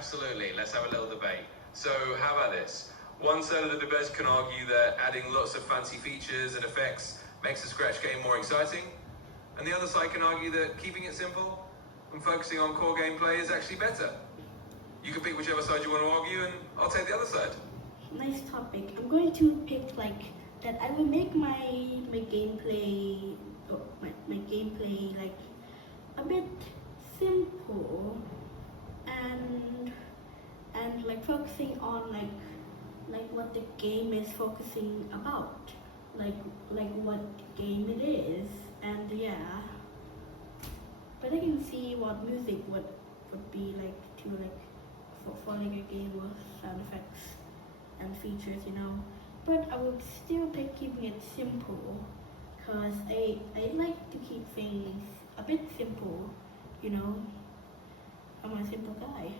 Absolutely. Let's have a little debate. So, how about this? One side of the debate can argue that adding lots of fancy features and effects makes the Scratch game more exciting, and the other side can argue that keeping it simple and focusing on core gameplay is actually better. You can pick whichever side you want to argue, and I'll take the other side. Nice topic. I'm going to pick that I will make my gameplay like a bit simple and like focusing on like what the game is focusing about, like what game it is, and yeah. But I can see what music would be like to for like a game with sound effects and features, you know. But I would still pick keeping it simple, cause I like to keep things a bit simple, you know. I'm a simple guy.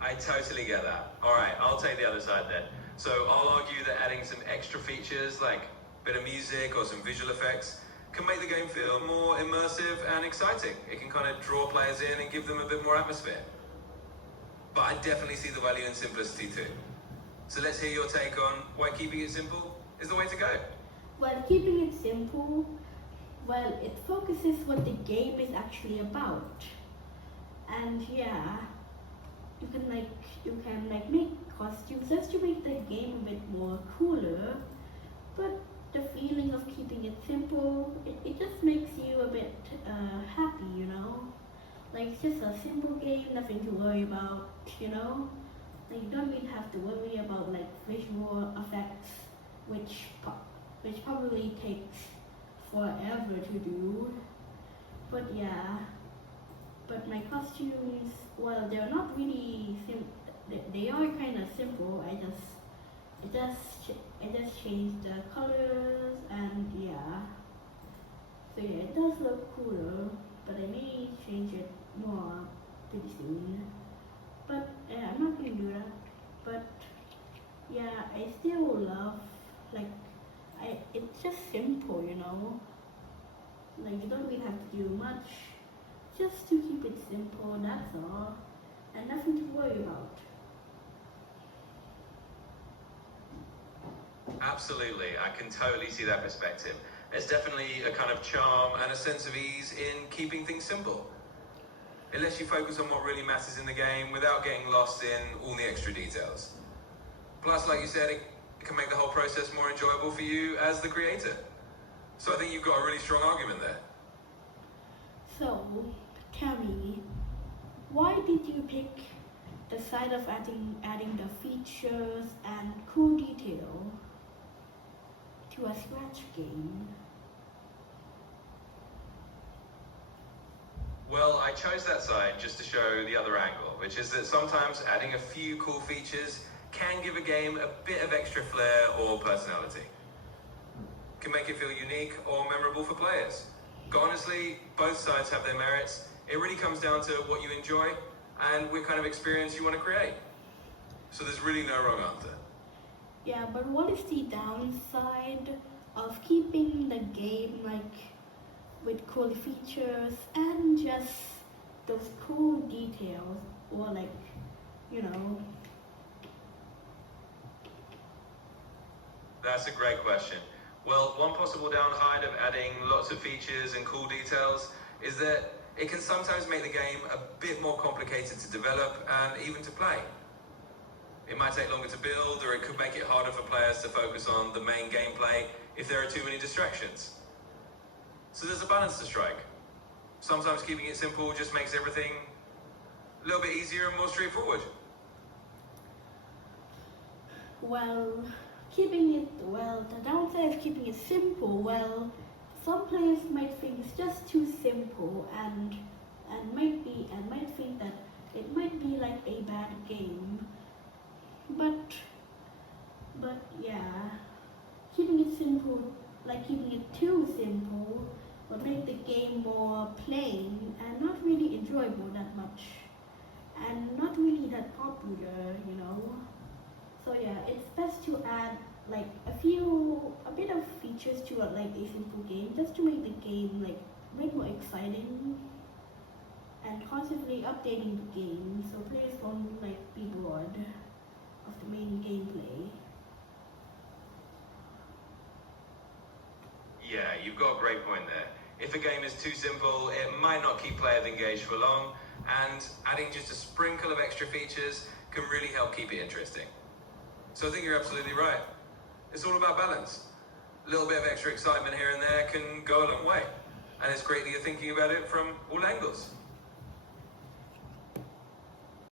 I totally get that. Alright, I'll take the other side then. So I'll argue that adding some extra features like a bit of music or some visual effects can make the game feel more immersive and exciting. It can kind of draw players in and give them a bit more atmosphere. But I definitely see the value in simplicity too. So let's hear your take on why keeping it simple is the way to go. Well, keeping it simple, well, it focuses what the game is actually about. And yeah, you can make costumes just to make the game a bit more cooler, but the feeling of keeping it simple, it just makes you a bit happy, you know. Like it's just a simple game, nothing to worry about, you know. Like you don't really have to worry about like visual effects, which probably takes forever to do. But yeah. But my costumes, well, they're not really they are kind of simple. I just changed the colors and yeah. So yeah, it does look cooler, but I may change it more pretty soon. But yeah, I'm not gonna do that. But yeah, I still love it's just simple, you know. Like you don't really have to do much. Just to keep it simple, that's all, and nothing to worry about. Absolutely, I can totally see that perspective. There's definitely a kind of charm and a sense of ease in keeping things simple. It lets you focus on what really matters in the game without getting lost in all the extra details. Plus, like you said, it can make the whole process more enjoyable for you as the creator. So I think you've got a really strong argument there. So, tell me, why did you pick the side of adding the features and cool detail to a Scratch game? Well, I chose that side just to show the other angle, which is that sometimes adding a few cool features can give a game a bit of extra flair or personality. Can make it feel unique or memorable for players. But honestly, both sides have their merits. It really comes down to what you enjoy and what kind of experience you want to create. So there's really no wrong answer. Yeah, but what is the downside of keeping the game with cool features and just those cool details, or you know? That's a great question. Well, one possible downside of adding lots of features and cool details is that it can sometimes make the game a bit more complicated to develop and even to play. It might take longer to build, or it could make it harder for players to focus on the main gameplay if there are too many distractions. So there's a balance to strike. Sometimes keeping it simple just makes everything a little bit easier and more straightforward. Well, the downside of keeping it simple, well, some players might think it's just too simple and might think that it might be like a bad game. But yeah, keeping it simple, keeping it too simple, would make the game more plain and not really enjoyable that much, and not really that popular, you know. So yeah, it's best to add a bit of features to a simple game, just to make the game way more exciting. and constantly updating the game so players won't like be bored of the main gameplay. Yeah, you've got a great point there. If a game is too simple, it might not keep players engaged for long, and adding just a sprinkle of extra features can really help keep it interesting. So I think you're absolutely right. It's all about balance. A little bit of extra excitement here and there can go a long way, and it's great that you're thinking about it from all angles.